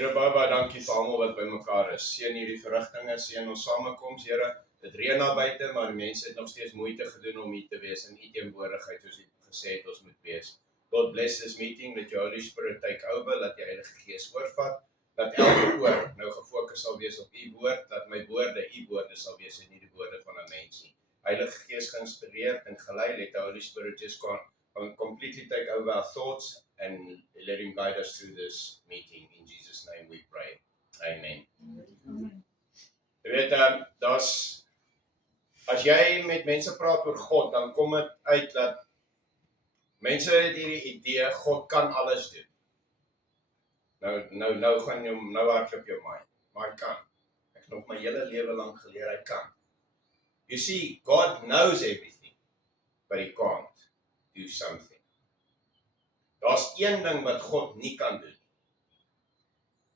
Here, baie dankie vir almal wat by mekaar is. Seën hierdie verrigtinge, seën ons samekoms, Here. Dit reën na buite, maar mense het nog steeds moeite gedoen om hier te wees in u teenwoordigheid, soos u gesê het ons moet wees. God bless this meeting, that your Holy Spirit take over, dat die Heilige Gees oorvat, dat elke oor nou gefokus sal wees op u woord, dat my woorde u woorde sal wees en nie die woorde van 'n mens nie. Heilige Gees geïnspireerd en gelei, let the Holy Spirit just completely take over our thoughts and let him guide us through this meeting. In Jesus' name we pray. Amen. Jy weet, as jy met mense praat oor God, dan kom dit uit dat mense het hierdie idee, God kan alles doen. Nou gaan jy nou hardloop jou mind, maar hy kan. Ek het nog my hele lewe lank geleer, hy kan. You see, God knows everything, but he can't do something. Daar's een ding wat God nie kan doen.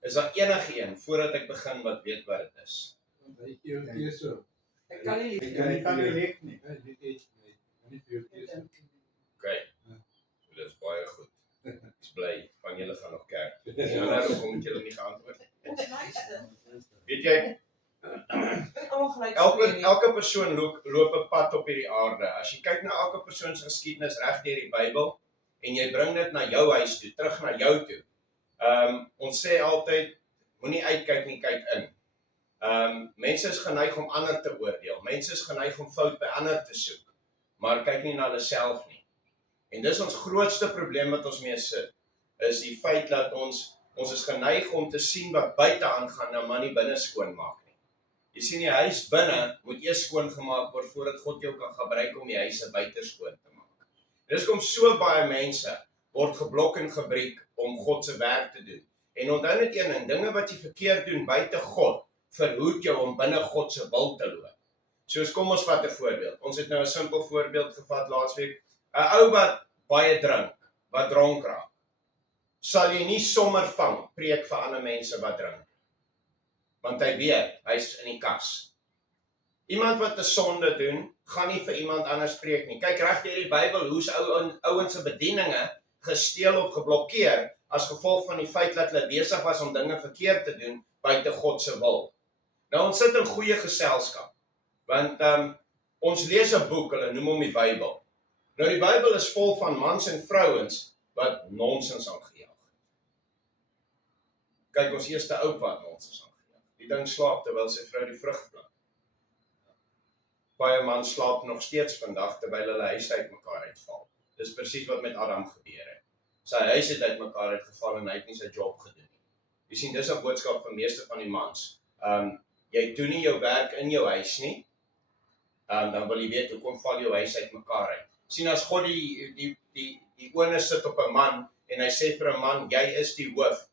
Is daar enige een, voordat ek begin, wat weet wat dit is? Ek kan nie lief nie. Okay, dit is baie goed. Ek is bly, van julle gaan nog kerk. Hoekom moet julle nie geantwoord? Weet jy, elke persoon loop 'n pad op hierdie aarde. As jy kyk na elke persoon se geskiedenis reg deur die Bybel, en jy bring dit na jou huis toe, terug na jou toe. Ons sê altyd, moenie uitkyk nie, kyk in. Mense is geneig om ander te oordeel. Mense is geneig om fout by ander te soek, maar kyk nie na hulle self nie. En dis ons grootste probleem wat ons mee sit, is die feit dat ons is geneig om te sien wat buite aangaan, nou maar nie binne skoon maak nie. Jy sien, die huis binne moet eers skoon gemaak word voordat God jou kan gebruik om die huise buite skoon te maak. Dis kom so baie mense word geblok en gebreek om God se werk te doen. En onthou net een ding, dinge wat jy verkeerd doen buite God, verhoed jou om binne God se wil te loop. Soos kom ons vat 'n voorbeeld. Ons het nou 'n simpel voorbeeld gevat laasweek. 'n Ou wat baie drink, wat dronk raak, sal jy nie sommer vang preek vir ander mense wat drink. Want hy weet, hy's in die kas. Iemand wat 'n sonde doen, gaan nie vir iemand anders preek nie. Kyk reg deur die Bybel, hoe's ouens se bedieninge gesteel of geblokkeer as gevolg van die feit dat hulle besig was om dinge verkeerd te doen buite God se wil. Nou ons sit in goeie geselskap, want ons lees 'n boek, hulle noem hom die Bybel. Nou die Bybel is vol van mans en vrouens wat nonsens aangejaag het. Kyk, ons eerste ou wat nonsens aangejaag. Die ding slaap terwyl sy vrou die vrug pluk. Baie man slaap nog steeds vandag terwyl hulle huis uit mekaar uitval. Dis presies wat met Adam gebeur het. Sy huis het uit mekaar uitgeval en hy het nie sy job gedoen nie. Jy sien, dis 'n boodskap vir meeste van die mans. Jy doen nie jou werk in jou huis nie, dan wil jy weet hoekom val jou huis uit mekaar uit. Sien, as God die onus sit op 'n man en hy sê vir 'n man, jy is die hoof.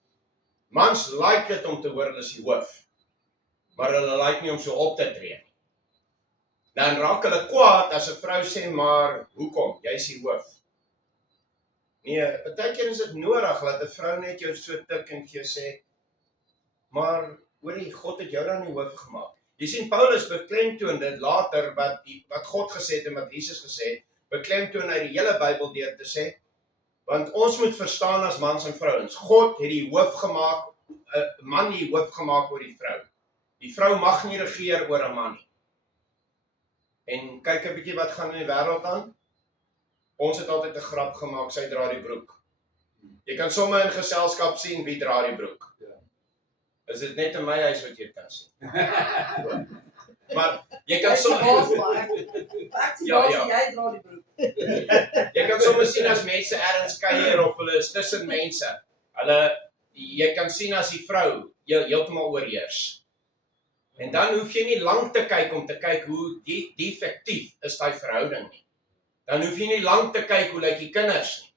Mans like dit om te hoor hulle is die hoof, maar hulle like nie om so op te tree nie. Dan raak hulle kwaad as 'n vrou sê, maar hoekom? Jy is die hoof. Nee, partykeer is dit nodig dat 'n vrou net jou so tik en vir jou sê, maar hoorie, God het jou dan die hoof gemaak. Jy sien, Paulus beklemtoon dit later wat God gesê het en wat Jesus gesê het, beklemtoon uit die hele Bybel deur te sê, want ons moet verstaan as mans en vrouens, God het die hoof gemaak, 'n man die hoof gemaak oor die vrou. Die vrou mag nie regeer oor 'n man nie. En kyk 'n bietjie wat gaan in die wêreld aan. Ons het altyd 'n grap gemaak, sy dra die broek. Jy kan sommer in geselskap sien wie dra die broek. Is dit net in my huis wat jy kan sien? Maar jy kan sommer jy dra die broek. Jy kan sommer sien as mense ergens kuier of hulle is tussen mense. Jy kan sien as die vrou heeltemal oorheers. En dan hoef jy nie lank te kyk om te kyk hoe defektief is daai verhouding nie. Dan hoef jy nie lank te kyk hoe lyk die kinders nie.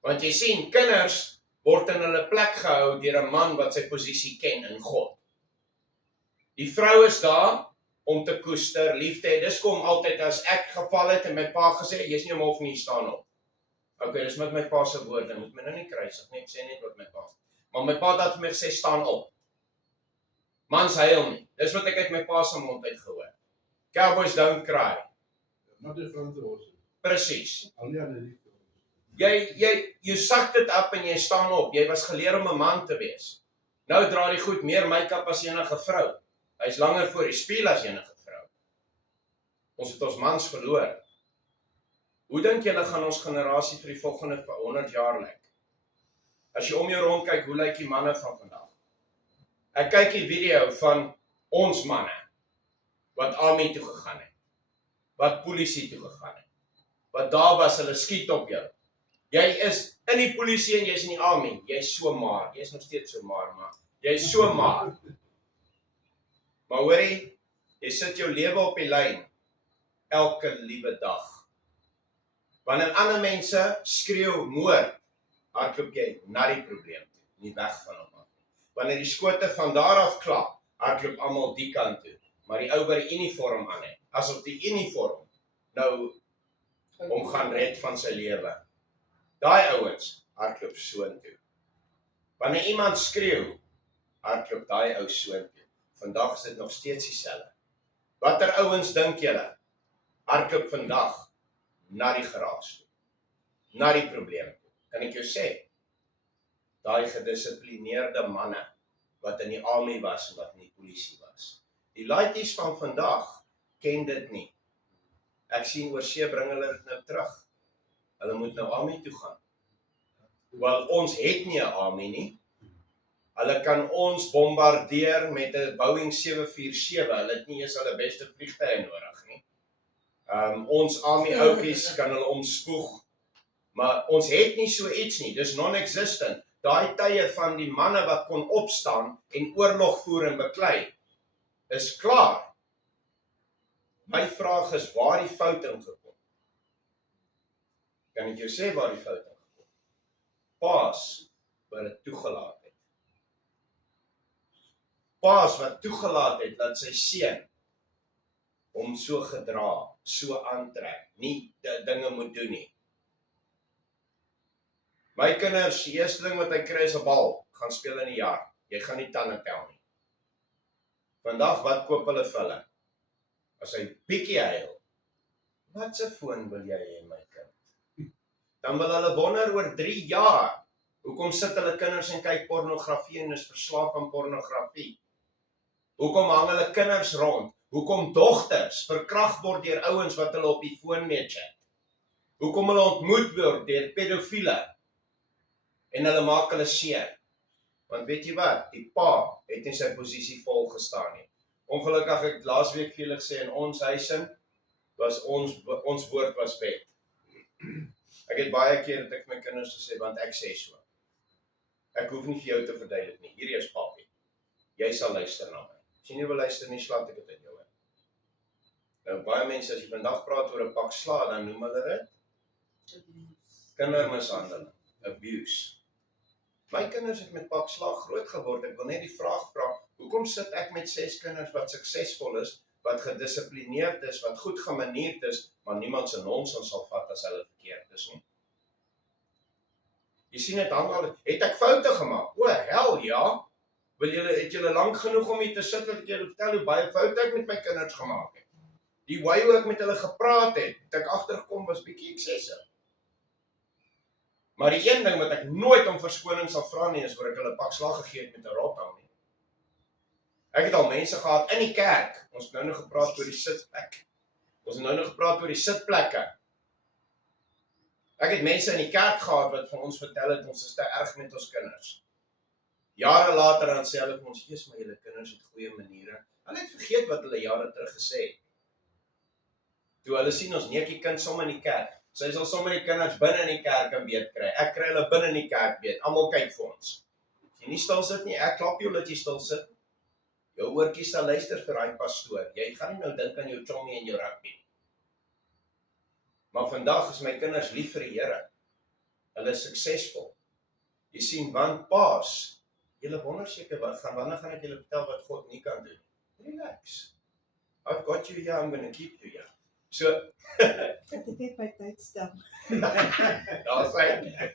Want jy sien, kinders word in hulle plek gehou deur 'n man wat sy posisie ken in God. Die vrou is daar om te koester, liefde. Dis kom altyd as ek geval het en my pa gesê, jy's nie omhoog nie, staan op. Okay, dis met my pa se woorde, moet my nou nie kruisig nie, ek sê net wat my pa sê. Maar my pa het vir my gesê, staan op. Mans huil nie. Dis wat ek uit my pa se mond uit gehoor. Cowboys don't cry. Not the front of us. Presies. Jy sak dit op en jy staan op. Jy was geleer om 'n man te wees. Nou dra die goed meer make-up as enige vrou. Hy's langer voor die spieël as enige vrou. Ons het ons mans verloor. Hoe dink julle gaan ons generasie vir die volgende 100 jaar lyk? As jy om jou rond kyk, hoe lyk die manne van vandag? Ek kyk die video van ons manne, wat army toe gegaan het, wat polisie toe gegaan het, wat daar was, hulle skiet op jou. Jy is in die polisie en jy is in die army, jy is so maar, jy is nog steeds so maar jy is so maar. Maar hoorie, jy sit jou lewe op die lyn, elke liewe dag. Wanneer ander mense skreeu moord, hardloop jy na die probleem toe, nie weg van hom af. Wanneer die skote van daar af klap, hardloop almal die kant toe. Maar die ou by die uniform aan het, asof die uniform nou hom gaan red van sy lewe. Daai ouens hardloop soontoe. Wanneer iemand skreeu, hardloop daai ou soontoe. Vandag is dit nog steeds dieselfde. Watter ouens dink julle hardloop vandag na die geraas toe, na die probleem toe? Kan ek jou sê, daai gedissiplineerde manne wat in die army was en wat in die polisie was. Die laities van vandag ken dit nie. Ek sien oor see bring hulle dit nou terug. Hulle moet nou army toe gaan. Wel, ons het nie 'n army nie. Hulle kan ons bombardeer met 'n Boeing 747. Hulle het nie eens hulle beste vliegtuie nodig nie. Ons army oukies kan hulle omspoeg. Maar ons het nie so iets nie. Dis non-existent. Daai tye van die manne wat kon opstaan en oorlog voer en beklei, is klaar. My vraag is, waar die fout ingekom? Kan ek jou sê waar die fout ingekom? Paas wat dit toegelaat het. Paas wat toegelaat het dat sy seun hom so gedra, so aantrek, nie dinge moet doen nie. My kinders, die eerste ding wat hy kry is 'n bal, gaan speel in die jaar. Jy gaan nie tande tel nie. Vandag, wat koop hulle vir hulle? As hy bietjie huil, wat se foon wil jy hê, my kind? Dan wil hulle wonder oor 3 jaar, hoekom sit hulle kinders en kyk pornografie en is verslaaf aan pornografie? Hoekom hang hulle kinders rond? Hoekom dogters verkragt word deur ouens wat hulle op die foon mee chat? Hoekom hulle ontmoet word deur pedofiele? En hulle maak hulle seer. Want weet jy wat, die pa het in sy posisie vol gestaan nie. Ongelukkig ek laasweek vir julle gesê, in ons huisin was ons woord was wet. Ek het baie keer dat ek my kinders gesê, want ek sê so. Ek hoef nie vir jou te verduidelik nie, hier is papie. Jy sal luister na my. As jy nie wil luister nie, slaat ek dit in jou in. Nou baie mense, as jy vandag praat oor 'n pak sla, dan noem hulle dit kindermishandeling, abuse. My kinders het met pak sla groot geword. Ek wil net die vraag vra, hoekom sit ek met 6 kinders wat suksesvol is, wat gedissiplineerd is, wat goed gemanierd is, maar niemand se nonsens sal vat as hulle verkeerd is nie? Jy sien dit almal, het ek foute gemaak? O, hel ja. Het julle lank genoeg om hier te sit dat ek julle vertel hoe baie foute ek met my kinders gemaak het? Die way hoe ek met hulle gepraat het ek agtergekom was bietjie excessive. Maar die een ding wat ek nooit om verskoning sal vra nie, is oor ek hulle pak slag gegee het met 'n rothang nie. Ek het al mense gehad in die kerk, ons het nou nog gepraat oor die sitplek. Ons het nou nog gepraat oor die sitplekke. Ek het mense in die kerk gehad wat van ons vertel het, ons is te erg met ons kinders. Jare later dan sê hulle vir ons, "Jesus, maar julle kinders het goeie maniere." Hulle het vergeet wat hulle jare terug gesê het. Toe hulle sien ons netjie kind sommer in die kerk, sy sal sommer die kinders binne in die kerk in beet kry. Ek kry hulle binne in die kerk beet. Almal kyk vir ons. As jy nie stil sit nie, ek klap jou dat jy stil sit. Jou oortjies sal luister vir daai pastoor. Jy gaan nie nou dink aan jou chommie en jou rugby. Maar vandag is my kinders lief vir die Here. Hulle is suksesvol. Jy sien, want paas, julle wonder seker wanneer gaan ek julle vertel wat God nie kan doen. Relax. I've got you here, I'm going to keep you here. So, Ek het net my tyd stel. daar sê,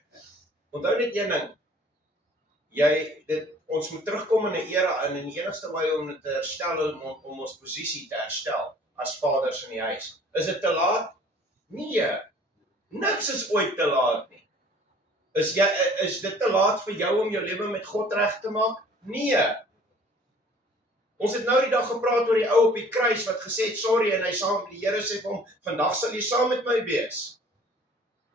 onthou net een ding, ons moet terugkom in 'n era in, en die enigste wy om dit te herstel, om ons posisie te herstel, as vaders in die huis. Is dit te laat? Nee, niks is ooit te laat nie. Is dit te laat vir jou om jou lewe met God reg te maak? Nee. Ons het nou die dag gepraat oor die ou op die kruis wat gesê het sorry en die Here sê vir hom, vandag sal jy saam met my wees.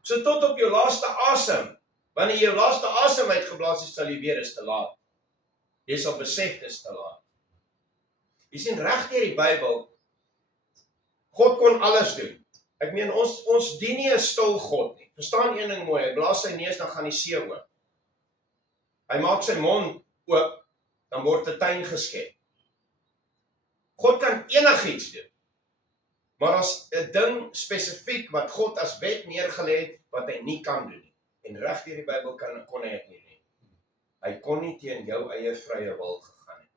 So tot op jou laaste asem, wanneer jy jou laaste asem uitgeblaas het, sal jy weet is te laat. Jy sal besef dis te laat. Jy sien reg deur die Bybel, God kon alles doen. Ek meen ons dien nie 'n stil God nie. Verstaan een ding mooi, hy blaas sy neus dan gaan die see oop. Hy maak sy mond oop, dan word 'n tuin geskep. God kan enigiets doen. Maar as 'n ding spesifiek wat God as wet neergelê het wat hy nie kan doen nie. En reg deur die Bybel kon hy dit nie doen. Hy kon nie teen jou eie vrye wil gegaan het nie.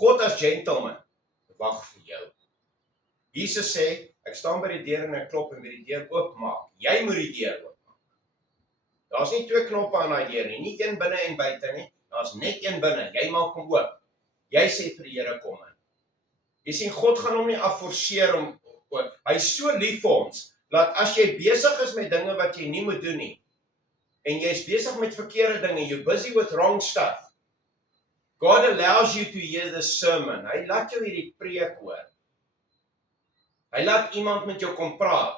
God as gentleman wag vir jou. Jesus sê, ek staan by die deur en ek klop en by die deur oopmaak. Jy moet die deur oopmaak. Daar's nie 2 knoppe aan daai deur nie, nie een binne en buite nie. Daar's net een binne. Jy maak hom oop. Jy sê vir die Here kom in. Jy sien God gaan hom nie afforceer om hy is so lief vir ons dat as jy besig is met dinge wat jy nie moet doen nie en jy is besig met verkeerde dinge, you're busy with wrong stuff. God allows you to hear the sermon. Hy laat jou hierdie preek hoor. Hy laat iemand met jou kom praat.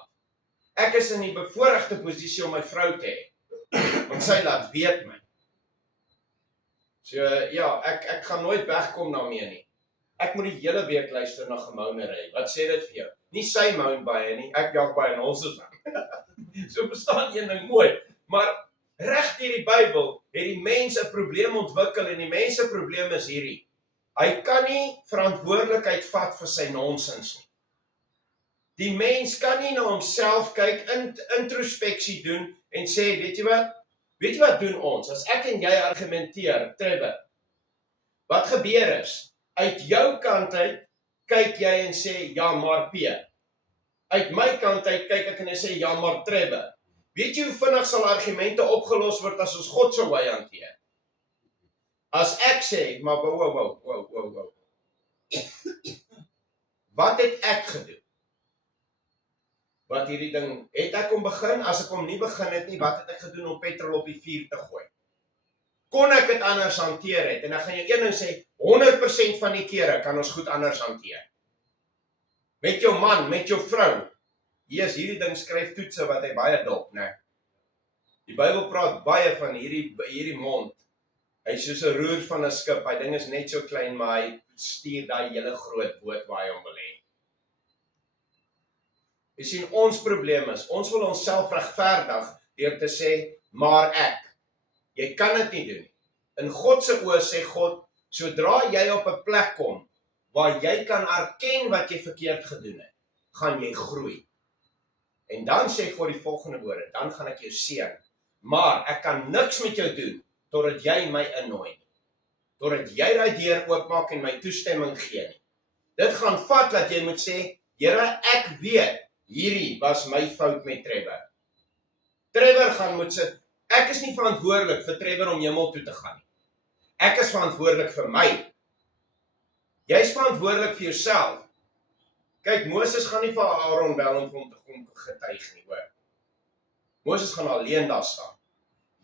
Ek is in die bevoorregte posisie om my vrou te hê, want sy laat weet my. So ja, ek gaan nooit wegkom daarmee nie. Ek moet die hele week luister na gemounery. Wat sê dit vir jou? Nie sy moan baie nie, ek jag baie nonsens aan. So verstaan een ding mooi, maar reg deur die Bybel het die mens 'n probleem ontwikkel en die mens se probleem is hierdie. Hy kan nie verantwoordelikheid vat vir sy nonsens nie. Die mens kan nie na homself kyk, introspeksie doen en sê, weet jy wat doen ons? As ek en jy argumenteer, Trevor, wat gebeur is, uit jou kant uit kyk jy en sê, ja maar P. Uit my kant uit kyk ek en sê, ja maar Trevor. Weet jy hoe vinnig sal argumente opgelos word as ons God sou hanteer? As ek sê, maar wow. Wat het ek gedoen? Wat hierdie ding, het ek hom begin? As ek hom nie begin het nie, wat het ek gedoen om petrol op die vuur te gooi? Kon ek dit anders hanteer het? En dan gaan jy een ding sê, 100% van die kere kan ons goed anders hanteer. Met jou man, met jou vrou. Hierdie ding skryf toetse wat hy baie dop, né? Die Bybel praat baie van hierdie mond. Hy is soos 'n roer van 'n skip. Hy ding is net so klein, maar hy stuur daai hele groot boot waar hy hom wil hê. Jy sien, ons probleem is, ons wil onsself regverdig deur te sê, maar ek. Jy kan dit nie doen nie. In God se oë sê God, sodra jy op 'n plek kom waar jy kan erken wat jy verkeerd gedoen het, gaan jy groei. En dan sê God die volgende woorde, dan gaan ek jou seën. Maar ek kan niks met jou doen totdat jy my innooi nie. Totdat jy daai deur oopmaak en my toestemming gee nie. Dit gaan vat dat jy moet sê, Here, ek weet hierdie was my fout met Trevor. Trevor gaan moet sit. Ek is nie verantwoordelik vir Trevor om hemel toe te gaan nie. Ek is verantwoordelik vir my. Jy is verantwoordelik vir jouself. Kyk, Moses gaan nie vir Aaron bel om te kom getuig nie, hoor. Moses gaan alleen daar staan.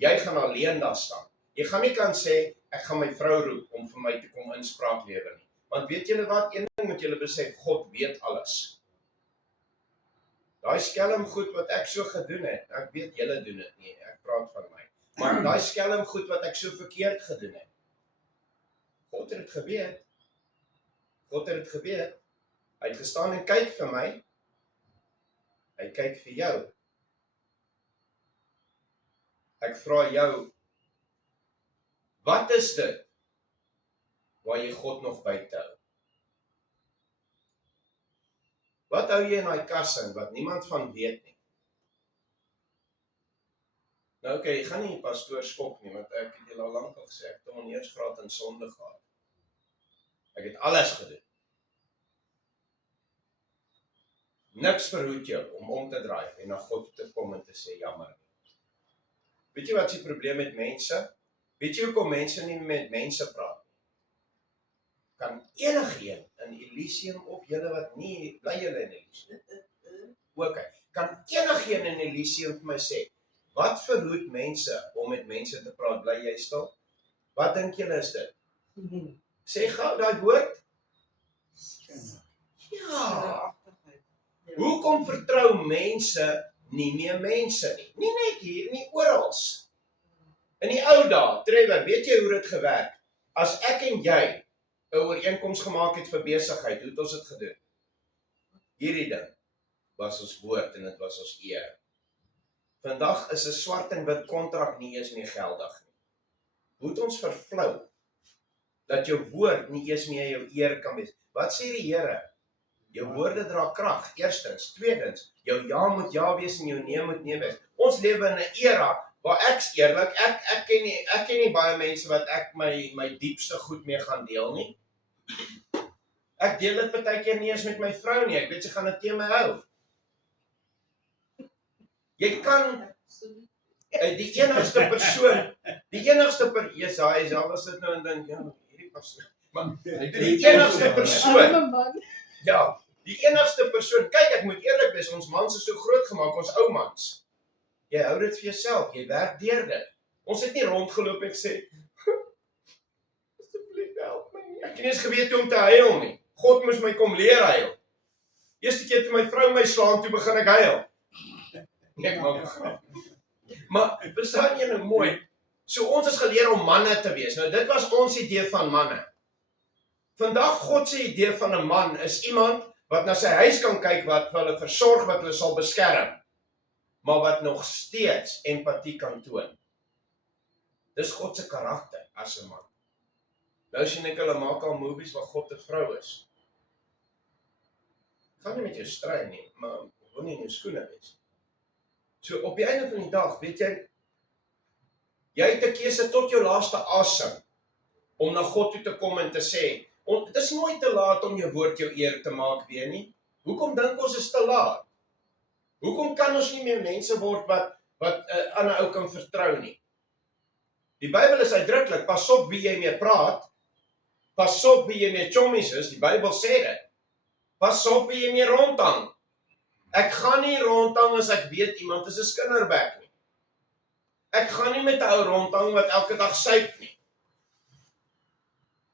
Jy gaan alleen daar staan. Jy gaan nie kan sê, ek gaan my vrou roep om vir my te kom inspraak lewer nie. Want weet julle wat, een ding moet julle besef, God weet alles. Daai skelm goed wat ek so gedoen het, ek weet julle doen dit nie, ek praat van my. Maar daai skelm goed wat ek so verkeerd gedoen het, God het dit geweet. God het dit geweet. Hy het gestaan en kyk vir my. Hy kyk vir jou. Ek vra jou, wat is dit waar jy God nog buite hou? Wat hou jy in daai kas in wat niemand van weet nie? Nou oké, ek gaan nie die pastoor skok nie, want ek het julle al lank al gesê, ek het hom in eers graad in sonde gehad. Ek het alles gedoen. Niks verhoed jou om te draai en na God te kom en te sê jammer. Weet jy wat is die probleem met mense? Weet jy hoekom mense nie met mense praat? Kan enigeen in Elysium of julle wat nie, bly julle in Elysium? Ok, kan enigeen in Elysium vir my sê, Wat verhoed mense om met mense te praat? Bly jy stil? Wat dink julle is dit? Sê gou daai woord? Ja. Hoekom vertrou mense nie meer mense nie? Nie net hier, nie orals. In die ou dae, Trevor, weet jy hoe dit gewerk? As ek en jy 'n ooreenkoms gemaak het vir besigheid, hoe het ons dit gedoen? Hierdie ding was ons woord en dit was ons eer. Vandag is 'n swart en wit kontrak nie eens meer geldig nie. Hoe het ons vervlou dat jou woord nie eens meer jou eer kan wees? Wat sê die Here? Jou woorde dra krag, eerstens. Tweedens, jou ja moet ja wees en jou nee moet nee wees. Ons lewe in 'n era waar ek's eerlik, ek ken nie baie mense wat ek my diepste goed mee gaan deel nie. Ek deel dit partykeer nie eens met my vrou nie, ek weet sy gaan dit teen my hou. Jy kan, die enigste persoon, Jesaja, was dit nou en dink, ja, hierdie persoon, maar die enigste persoon, ja, die enigste persoon, kyk, ek moet eerlik wees, ons mans is so groot gemaak, ons ou mans. Jy hou dit vir jouself, jy werk deur dit. Ons het nie rondgeloop en gesê, asseblief help my nie. Ek het nie eens geweet hoe om te huil nie. God moes my kom leer huil. Eerste keer toe my vrou my slaan, toe begin ek huil. Ek maak 'n grap. Maar verstaan jy nou mooi? So ons is geleer om manne te wees. Nou dit was ons idee van manne. Vandag God se idee van 'n man is iemand wat na sy huis kan kyk, wat hulle versorg, wat hulle sal beskerm, maar wat nog steeds empatie kan toon. Dis God se karakter as 'n man. Nou sien ek hulle maak al movies waar God 'n vrou is. Ek gaan nie met jou stry nie, maar ek wil nie in jou skoene wees. So op die einde van die dag, weet jy het 'n keuse tot jou laaste asem om na God toe te kom en te sê, dit is nooit te laat om jou woord jou eer te maak weer nie. Hoekom dink ons is te laat? Hoekom kan ons nie meer mense word wat 'n ander ou kan vertrou nie? Die Bybel is uitdruklik, pas op wie jy mee praat, pas op wie jy mee chommies is, die Bybel sê dit. Pas op wie jy mee rondhang. Ek gaan nie rondhang as ek weet iemand is 'n skinderbek nie. Ek gaan nie met 'n ou rondhang wat elke dag syp nie.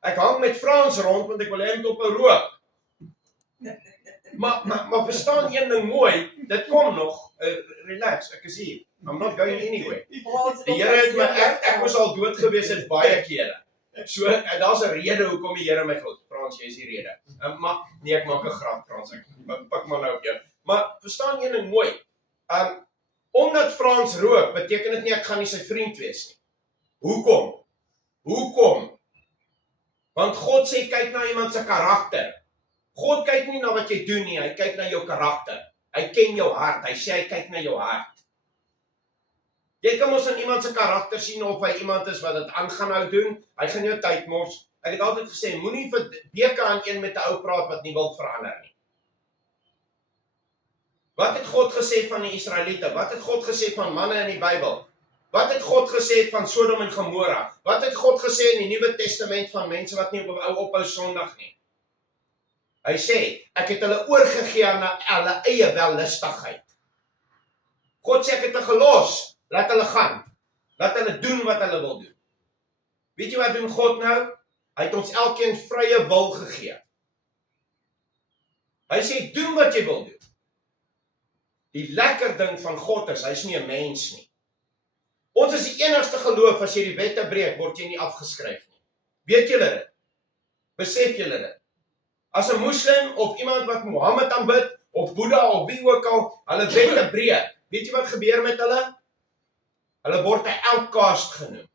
Ek hang met Frans rond want ek wil hê hy moet ophou rook. Maar verstaan een ding mooi, dit kom nog, relax, ek is hier. I'm not going anywhere. Die Here het my, ek was al dood gewees het baie kere. So, daar's 'n rede hoekom die Here my God, Frans, jy is die rede. Maar, nee, ek maak 'n grap, Frans, ek pak maar nou op jou. Maar, verstaan een ding mooi, omdat Frans rook, beteken dit nie ek gaan nie sy vriend wees nie. Hoekom? Want God sê, kyk na iemand se karakter. God kyk nie na wat jy doen nie, hy kyk na jou karakter. Hy ken jou hart, hy sê hy kyk na jou hart. Jy kan mos in iemand se karakter sien of hy iemand is wat dit aangaan doen, hy gaan jou tyd mors. Ek het altyd gesê, moenie vir weke aan een met 'n ou praat wat nie wil verander nie. Wat het God gesê van die Israeliete? Wat het God gesê van manne in die Bybel? Wat het God gesê van Sodom en Gomora? Wat het God gesê in die Nuwe Testament van mense wat nie ophou sondig nie? Hy sê, ek het hulle oorgegee aan hulle eie wellustigheid. God sê, ek het hulle gelos, laat hulle gaan. Laat hulle doen wat hulle wil doen. Weet jy wat doen God nou? Hy het ons elkeen vrye wil gegee. Hy sê, doen wat jy wil doen. Die lekker ding van God is, hy is nie 'n mens nie. Ons is die enigste geloof, as jy die wette breek, word jy nie afgeskryf nie. Weet julle dit? Besef julle dit? As 'n moslim of iemand wat Mohammed aanbid, of Boeddha of wie ook al, hulle wette breek, weet jy wat gebeur met hulle? Hulle word 'n outcast genoem.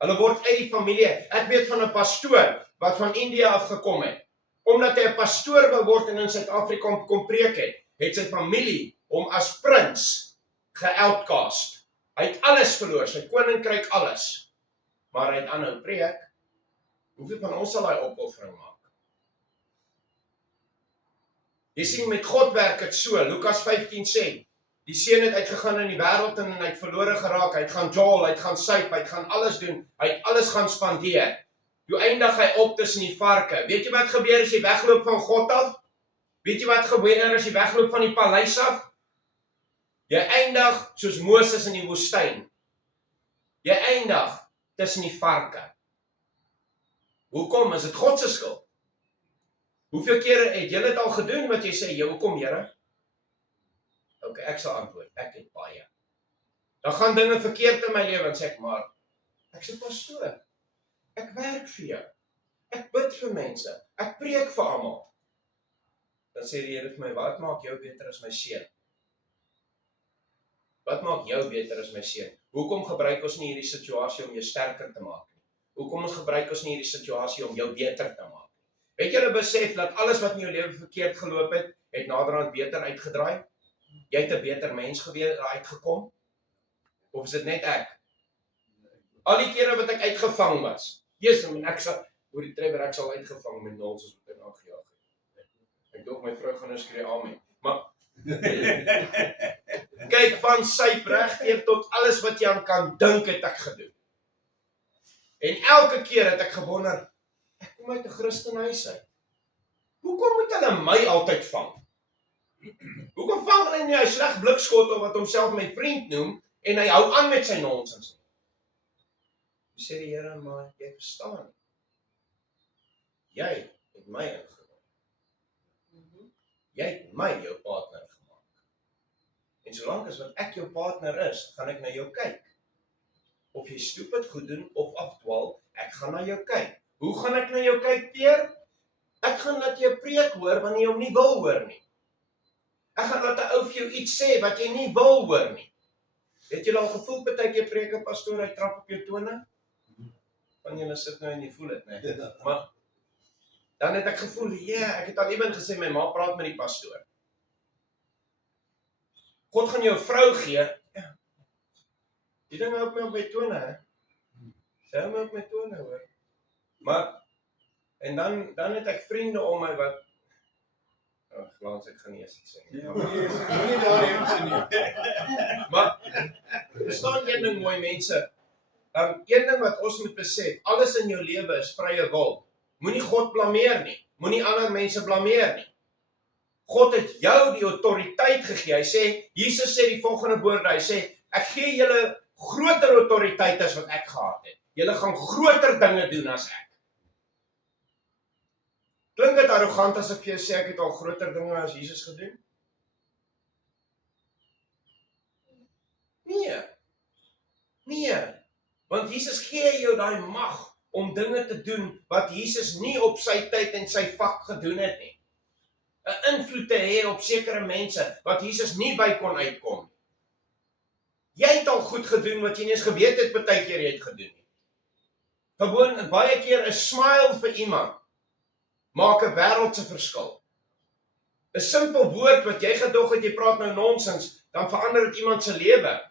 Hulle word uit die familie. Ek weet van 'n pastoor wat van India afgekom het. Omdat hy 'n pastoor wou word en in Suid-Afrika kom preek het sy familie hom as prins ge-outcast. Hy het alles verloor, sy koninkryk alles. Maar hy het aanhou preek. Hoeveel van ons sal daai opoffering maak? Jy sien, met God werk dit so. Lukas 15 sê, die seun het uitgegaan in die wêreld en hy het verlore geraak. Hy het gaan jol, hy het gaan suip, hy het gaan alles doen. Hy het alles gaan spandeer. Toe eindig hy op tussen die varke. Weet jy wat gebeur as jy wegloop van God af? Weet jy wat gebeur as jy wegloop van die paleis af? Jy eindig soos Moses in die woestyn. Jy eindig tussen die varke. Hoekom? Is dit God se skuld? Hoeveel kere het jy dit al gedoen wat jy sê, hoekom Here? Ok, ek sal antwoord, ek het baie. Dan gaan dinge verkeerd in my lewe en sê ek, maar ek is 'n pastoor. Ek werk vir jou. Ek bid vir mense. Ek preek vir almal. Dan sê die Here vir my, wat maak jou beter as my seun? Wat maak jou beter as my seun? Hoekom gebruik ons nie hierdie situasie om jou sterker te maak nie? Hoekom ons gebruik ons nie hierdie situasie om jou beter te maak nie? Het julle besef dat alles wat in jou lewe verkeerd geloop het naderhand beter uitgedraai? Jy het 'n beter mens uitgekom? Of is dit net ek? Al die kere wat ek uitgevang was. Jesus, ek sal, hoor die Trevor, ek sal uitgevang met nonsens wat hy aangejaag het. Ek dink my vrou gaan nou skree amen. Maar kyk, van sy regdeur tot alles wat jy aan kan dink het ek gedoen. En elke keer het ek gewonder, ek kom uit 'n Christenhuis uit. Hoekom moet hulle my altyd vang? Hoekom vang hulle nie hy sleg blikskottel wat homself my vriend noem en hy hou aan met sy nonsens? Sê die Here, maar jy verstaan nie. Jy het my ingebring. Jy het my jou partner gemaak. En solank as wat ek jou partner is, gaan ek na jou kyk. Of jy stupid goed doen of afdwaal, ek gaan na jou kyk. Hoe gaan ek na jou kyk, Peer? Ek gaan laat jy 'n preek hoor wanneer jy hom nie wil hoor nie. Ek gaan laat 'n ou vir jou iets sê wat jy nie wil hoor nie. Het jy al gevoel partykeer preek 'n pastoor, hy trap op jou tone? Van julle sit nou en jy voel dit, nee. Maar dan het ek gevoel, ek het al iemand gesê, my ma praat met die pastoor. God gaan jou 'n vrou gee. Ja. Die ding hou my op my tone, hè. Sy hou my op my tone, hoor. Maar, en dan het ek vriende om my wat, glans ek gaan nie eens iets sê nie. Moenie daarheen gaan nie. Maar, verstaan een ding mooi mense, een ding wat ons moet besef, alles in jou lewe is vrye wil. Moenie God blameer nie, moenie ander mense blameer nie. God het jou die autoriteit gegee. Hy sê, Jesus sê die volgende woorde, hy sê, ek gee julle groter autoriteit as wat ek gehad het. Julle gaan groter dinge doen as ek. Klink dit arrogant as ek vir jou sê ek het al groter dinge as Jesus gedoen? Nee. Want Jesus gee jou daai mag om dinge te doen wat Jesus nie op sy tyd en sy vak gedoen het nie. 'n Invloed te hê op sekere mense wat Jesus nie by kon uitkom. Jy het al goed gedoen wat jy nie eens geweet het partykeer jy het gedoen nie. Gewoon baie keer 'n smile vir iemand maak 'n wêreldse verskil. 'n Simpel woord wat jy gedog het jy praat nou nonsens, dan verander dit iemand se lewe.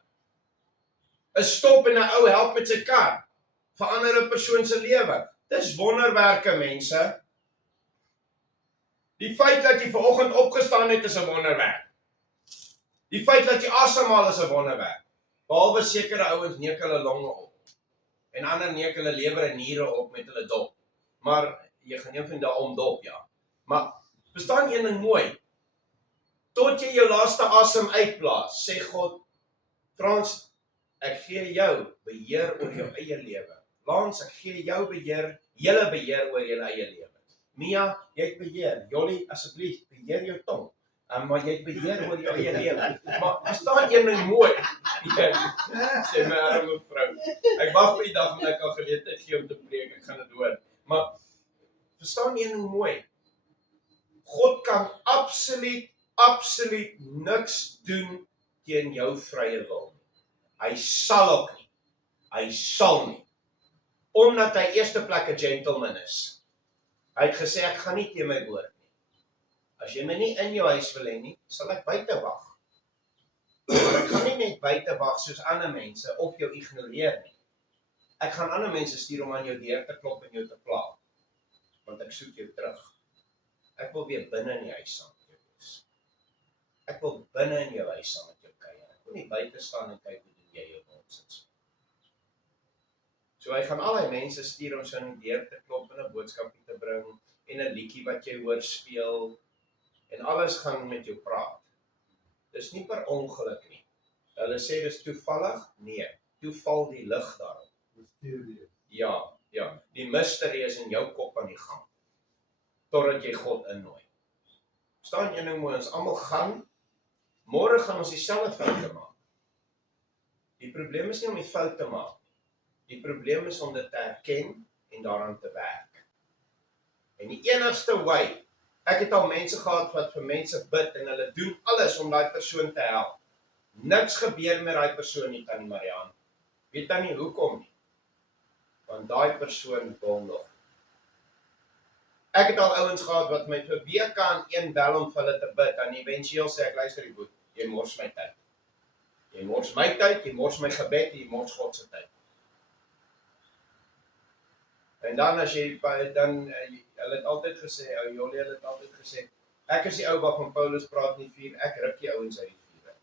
'n Stop en 'n ou help met sy kar, verander 'n persoon se lewe. Dis wonderwerke, mense. Die feit dat jy vanoggend opgestaan het is 'n wonderwerk. Die feit dat jy asemhaal is 'n wonderwerk. Behalwe sekere ouens neek hulle longe op. En ander neek hulle lewer en niere op met hulle dop. Maar jy gaan een van daarom dop, ja. Maar verstaan een ding mooi. Tot jy jou laaste asem uitblaas, sê God, Frans, ek gee jou beheer oor jou eie lewe. Lans, ek gee jou beheer, julle beheer oor julle eie lewe. Mia, jy het beheer. Jolly, asseblief, beheer jou tong. Maar jy het beheer oor jou eie lewe. Maar verstaan een ding mooi. Sê my arme vrou. Ek wag vir die dag wanneer ek al geleentheid gee om te preek, ek gaan dit hoor. Maar verstaan een ding mooi. God kan absoluut niks doen teen jou vrye wil. Hy sal ook nie. Hy sal nie. Omdat hy eerste plek 'n gentleman is. Hy het gesê, ek gaan nie teen my woord nie. As jy my nie in jou huis wil hê nie, sal ek buite wag. Maar ek gaan nie net buite wag soos ander mense of jou ignoreer nie. Ek gaan ander mense stuur om aan jou deur te klop en jou te pla. Want ek soek jou terug. Ek wil weer binne in die huis saam met jou wees. Ek wil binne in jou huis saam met jou kuier. Ek wil nie buite staan en kyk hoe doen jy jou nonsens. So hy gaan al die mense stuur om so in die deur te klop en 'n boodskapie te bring en 'n liedjie wat jy hoor speel en alles gaan met jou praat. Dis nie per ongeluk nie. Hulle sê dis toevallig? Nee, toe val die lig daarop. Ja, die mystery is in jou kop aan die gang, totdat jy God innooi. Verstaan een ding mooi, ons almal gaan, môre gaan ons dieselfde foute maak. Die probleem is nie om die fout te maak. Die probleem is om dit te erken en daaraan te werk. En die enigste way, ek het al mense gehad wat vir mense bid en hulle doen alles om daai persoon te help. Niks gebeur met daai persoon nie, Tannie Marianne. Weet dan nie hoekom nie. Want daai persoon wil nog. Ek het al ouens gehad wat my vir weke aan een bel om vir hulle te bid, en eventueel sê ek, luister die boet, jy mors my tyd. Jy mors my tyd, jy mors my gebed, jy mors God se tyd. En dan as jy, hulle het altyd gesê, ou Jolie, hulle het altyd gesê, ek is die ou wat van Paulus praat nie vuur, ek ruk die ouens uit die vuur.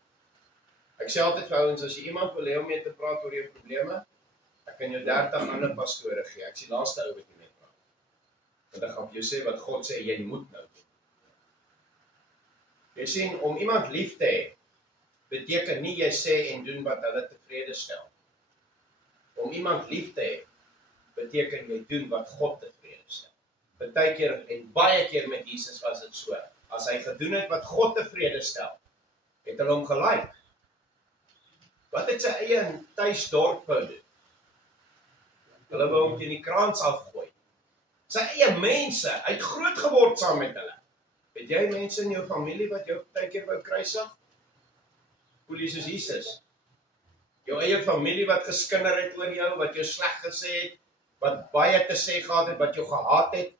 Ek sê altyd vir ouens, as jy iemand wil hê om mee te praat oor jou probleme, ek kan jou 30 ander pastore gee, ek is die laaste ou wat jy mee praat. Want ek gaan vir jou sê wat God sê, jy moet nou doen. Jy sien, om iemand lief te hê, beteken nie jy sê en doen wat hulle tevrede stel. Om iemand lief te hê, beteken jy doen wat God tevrede stel. Partykeer en baie keer met Jesus was dit so. As hy gedoen het wat God tevrede stel, het hulle hom gelike. Wat het sy eie tuisdorp wou doen? Hulle wou hom teen die kraans afgooi. Sy eie mense, hy het groot geword saam met hulle. Het jy mense in jou familie wat jou partykeer wou kruisig? Voel soos Jesus. Jou eie familie wat geskinder het oor jou, wat jou sleg gesê het, wat baie te sê gehad het, wat jou gehaat het.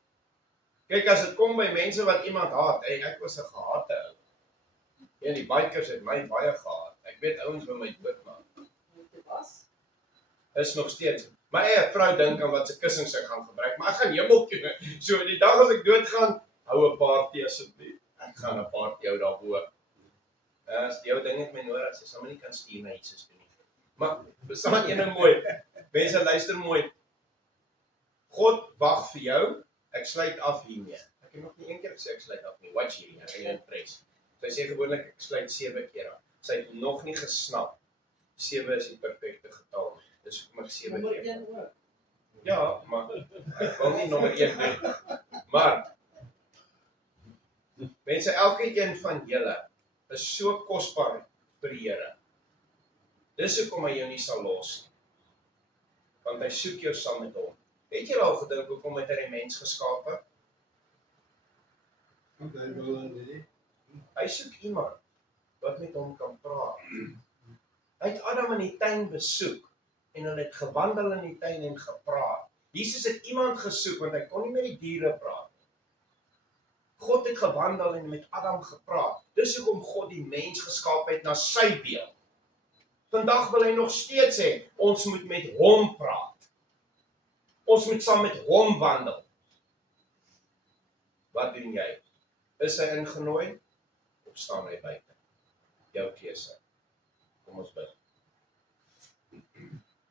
Kyk, as dit kom by mense wat iemand haat, ek was 'n gehate ou. En die bikers het my baie gehaat. Ek weet ouens wil my doodmaak. Is nog steeds. My eie vrou dink aan wat se kussings ek gaan gebruik, maar ek gaan hemel toe. So die dag as ek doodgaan, hou 'n party asseblief. Ek gaan 'n party hou daarbo. As die ou ding het my nodig, sy sal my nie kan stuur na Jesus toe nie. Maar bestaan een ding mooi. Mense luister mooi. God wag vir jou. Ek sluit af hiermee. Ek het nog nie een keer gesê ek sluit af nie. Watch hierdie, ek gaan jou impress. Sy sê gewoonlik ek sluit 7 keer af. Sy het nog nie gesnap. 7 is die perfekte getal. Dis hoekom ek 7 keer. Ja, maar ek wil nie nommer 1 doen. Maar mense, elke een van julle is so kosbaar vir die Here. Dis hoekom hy jou nie sal los nie. Want hy soek jou saam met hom. Het jy al gedink hoekom het hy die mens geskape? Hy soek iemand wat met hom kan praat. Hy het Adam in die tuin besoek en hulle het gewandel in die tuin en gepraat. Jesus het iemand gesoek want hy kon nie met die diere praat. God het gewandel en met Adam gepraat. Dis hoekom God die mens geskaap het na sy beeld. Vandag wil hy nog steeds sê, ons moet met hom praat. Ons moet saam met hom wandel. Wat doen jy? Is hy ingenooi? Of staan hy buite? Jou keuse. Kom ons bid.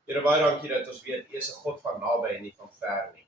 Here, baie dankie dat ons weet, U is 'n God van naby en nie van ver nie.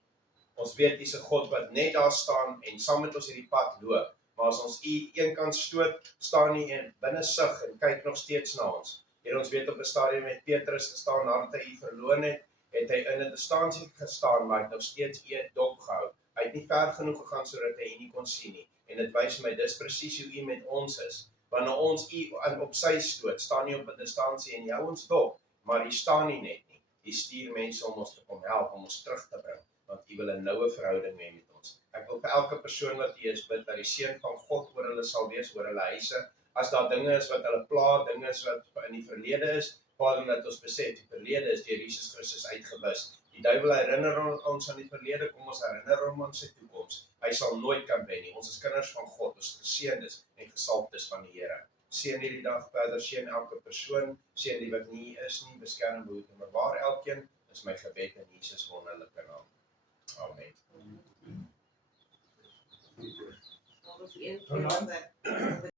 Ons weet U is 'n God wat net daar staan en saam met ons hierdie pad loop. Maar as ons U een kant stoot, staan U in binne sig en kyk nog steeds na ons. Here, ons weet op 'n stadium met Petrus gestaan nadat hy U verloon het hy in 'n distansie gestaan, maar hy het nog steeds U dop gehou. Hy het nie ver genoeg gegaan sodat hy U nie kon sien nie. En dit wys my, dis presies hoe U met ons is. Wanneer ons U op sy stoot, staan U op 'n distansie en jy hou ons dop, maar U staan nie net nie. U stuur mense om ons te kom help, om ons terug te bring, want U wil 'n noue verhouding hê met ons. Ek wil vir elke persoon wat hier is bid, dat die seën van God oor hulle sal wees, oor hulle huise. As daar dinge is wat hulle pla, dinge is wat in die verlede is, Vader, dat ons besef, die verlede is deur Jesus Christus uitgewis. Die duiwel herinner ons aan die verlede, kom ons herinner hom aan sy toekoms. Hy sal nooit kan wen nie. Ons is kinders van God, ons geseëndes en gesalfdes van die Here. Seën hierdie dag verder, seën elke persoon, seën die wat nie is nie, beskerm behoed en bewaar elkeen, is my gebed in Jesus wonderlike naam. Amen. Ons een keer